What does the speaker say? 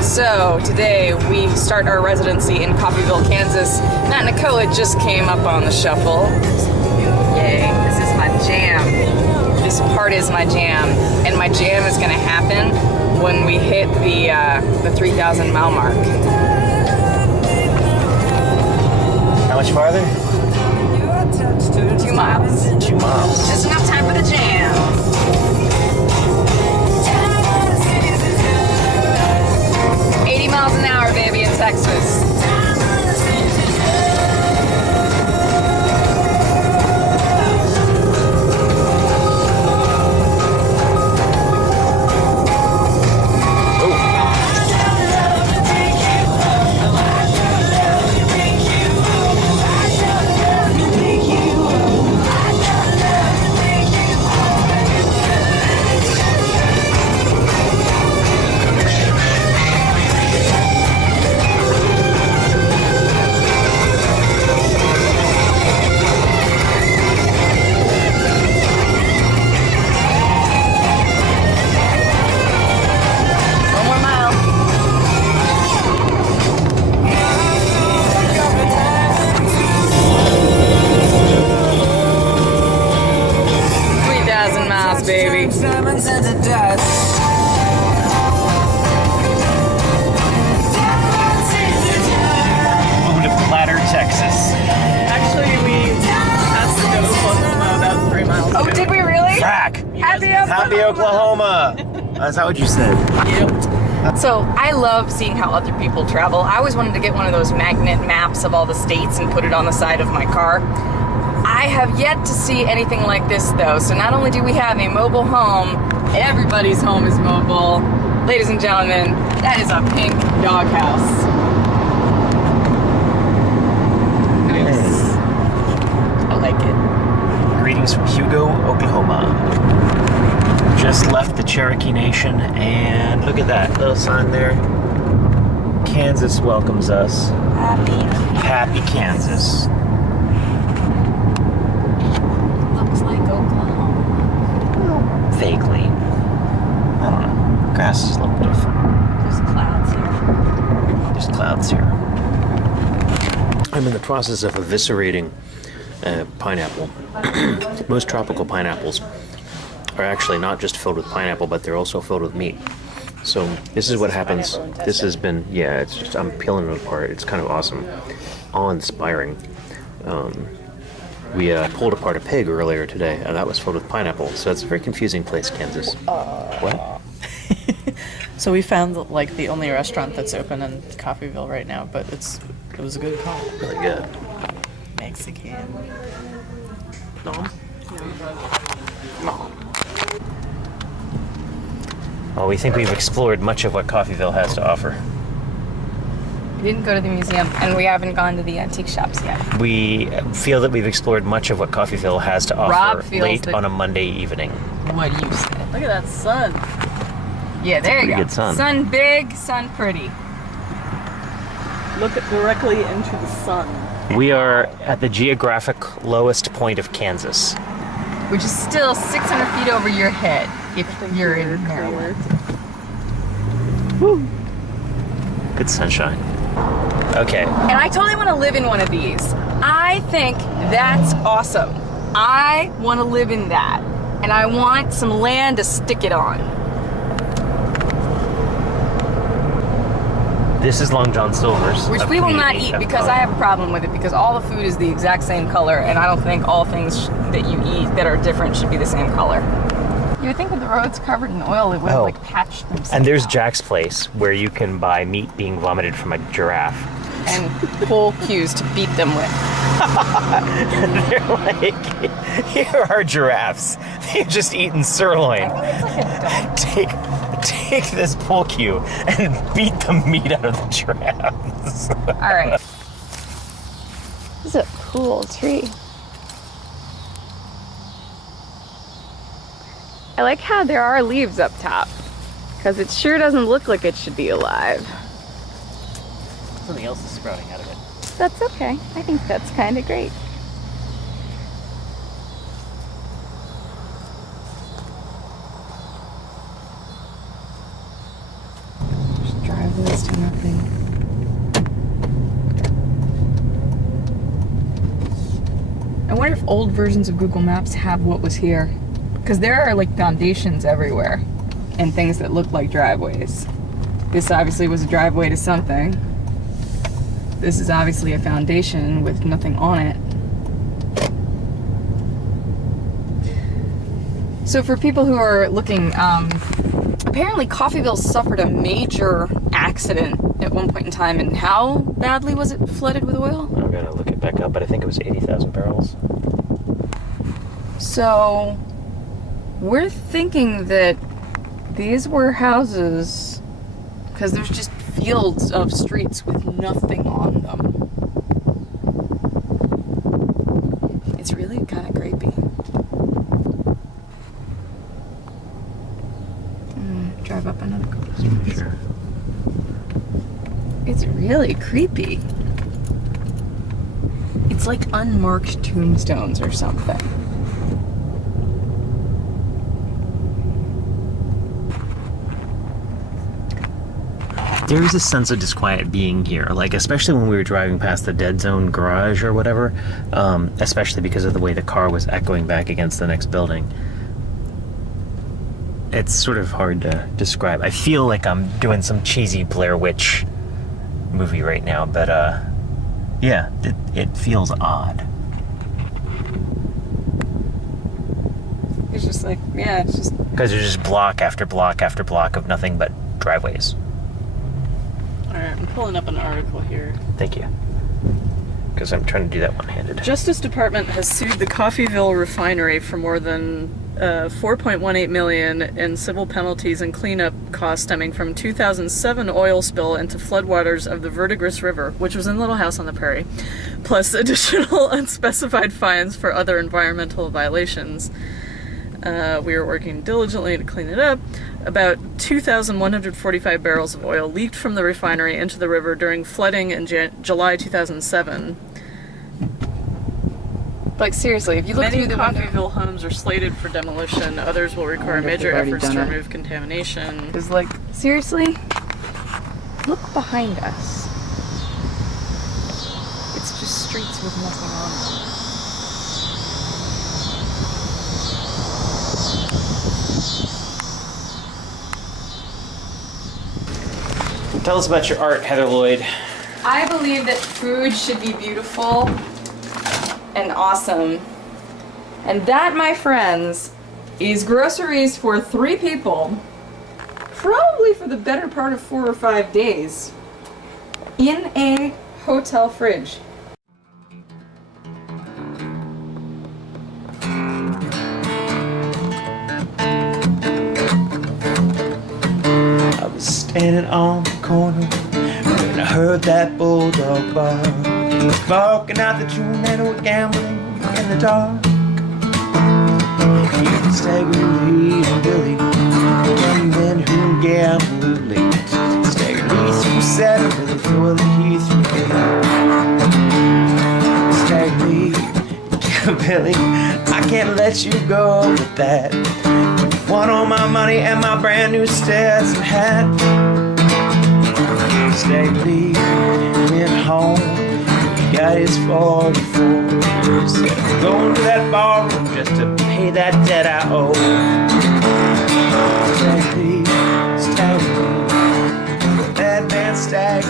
Okay, so today we start our residency in Coffeyville, Kansas. Matt Nakoa just came up on the shuffle. Yay, this is my jam. This part is my jam. And my jam is gonna happen when we hit the 3,000 mile mark. How much farther? 2 miles. 2 miles. Just enough time for the jam. 80 miles an hour, baby, in Texas. Baby. Welcome to Platter, Texas. Actually, we passed the Oklahoma about 3 miles ago. Oh, did we really? Frack! Happy Oklahoma! Is that what you said? Yep. So I love seeing how other people travel. I always wanted to get one of those magnet maps of all the states and put it on the side of my car. I have yet to see anything like this though. So not only do we have a mobile home, everybody's home is mobile. Ladies and gentlemen, that is a pink doghouse. Nice. I like it. Greetings from Hugo, Oklahoma. Just left the Cherokee Nation, and look at that little sign there. Kansas welcomes us. Happy Kansas. Looks like Oklahoma. Vaguely. I don't know. Grass is a little different. There's clouds here. There's clouds here. I'm in the process of eviscerating pineapple. Most tropical pineapples are actually not just filled with pineapple, but they're also filled with meat. So this is what happens. This has been, yeah, it's just, I'm peeling it apart. It's kind of awesome. Awe-inspiring. We pulled apart a pig earlier today, and that was filled with pineapple. So it's a very confusing place, Kansas. What? So we found like the only restaurant that's open in Coffeyville right now, but it was a good call. Really good. Mexican. No. No. Well, we think we've explored much of what Coffeyville has to offer. We didn't go to the museum, and we haven't gone to the antique shops yet. We feel that we've explored much of what Coffeyville has to offer late on a Monday evening. What do you say? Look at that sun. Yeah, there you go. Pretty good sun. Sun big, sun pretty. Look directly into the sun. We are at the geographic lowest point of Kansas. Which is still 600 feet over your head if you're in Maryland. Woo. Good sunshine. Okay. And I totally want to live in one of these. I think that's awesome. I want to live in that. And I want some land to stick it on. This is Long John Silver's. Which we will not eat because I have a problem with it, because all the food is the exact same color, and I don't think all things that you eat that are different should be the same color. You would think with the roads covered in oil, it would have like patched themselves. And there's out. Jack's Place, where you can buy meat being vomited from a giraffe. And pull cues to beat them with. They're like, here are giraffes. They've just eaten sirloin. Take this pull cue and beat the meat out of the giraffes. All right. This is a cool tree. I like how there are leaves up top, because it sure doesn't look like it should be alive. Something else is sprouting out of it. That's okay. I think that's kind of great. close to nothing. I wonder if old versions of Google Maps have what was here. Because there are like foundations everywhere and things that look like driveways. This obviously was a driveway to something. This is obviously a foundation with nothing on it. So for people who are looking, apparently Coffeyville suffered a major accident at one point in time. And how badly was it flooded with oil? I'm gonna look it back up, but I think it was 80,000 barrels. So we're thinking that these were houses, because there's just fields of streets with nothing on them. It's really kind of creepy. Drive up another couple streets. Sure. It's really creepy. It's like unmarked tombstones or something. There is a sense of disquiet being here, like especially when we were driving past the dead zone garage or whatever, especially because of the way the car was echoing back against the next building. It's sort of hard to describe. I feel like I'm doing some cheesy Blair Witch movie right now, but yeah, it feels odd. It's just like, yeah, it's just... Because there's just block after block after block of nothing but driveways. Alright, I'm pulling up an article here. Thank you. Because I'm trying to do that one-handed. Justice Department has sued the Coffeyville refinery for more than $4.18 million in civil penalties and cleanup costs stemming from 2007 oil spill into floodwaters of the Verdigris River, which was in Little House on the Prairie, plus additional unspecified fines for other environmental violations. We are working diligently to clean it up. About 2,145 barrels of oil leaked from the refinery into the river during flooding in July 2007. Like, seriously, if you look Many through the window... Coffeyville homes are slated for demolition. Others will require major efforts to remove contamination. Because, like, seriously? Look behind us. It's just streets with nothing on them. Tell us about your art, Heather Lloyd. I believe that food should be beautiful and awesome. And that, my friends, is groceries for 3 people, probably for the better part of 4 or 5 days, in a hotel fridge. I was standing on the corner when I heard that bulldog bark. He was barking out that you men were gambling in the dark. He was staggering and Billy, young men who gamble late. Staggered through 7, Billy for the Heath through 8. Staggered Billy, I can't let you go with that. Want all my money and my brand new Stetson hat. Stag leaving home, he got his 44. He said, I'm going to that bar room just to pay that debt I owe. Stag leave, that man Stag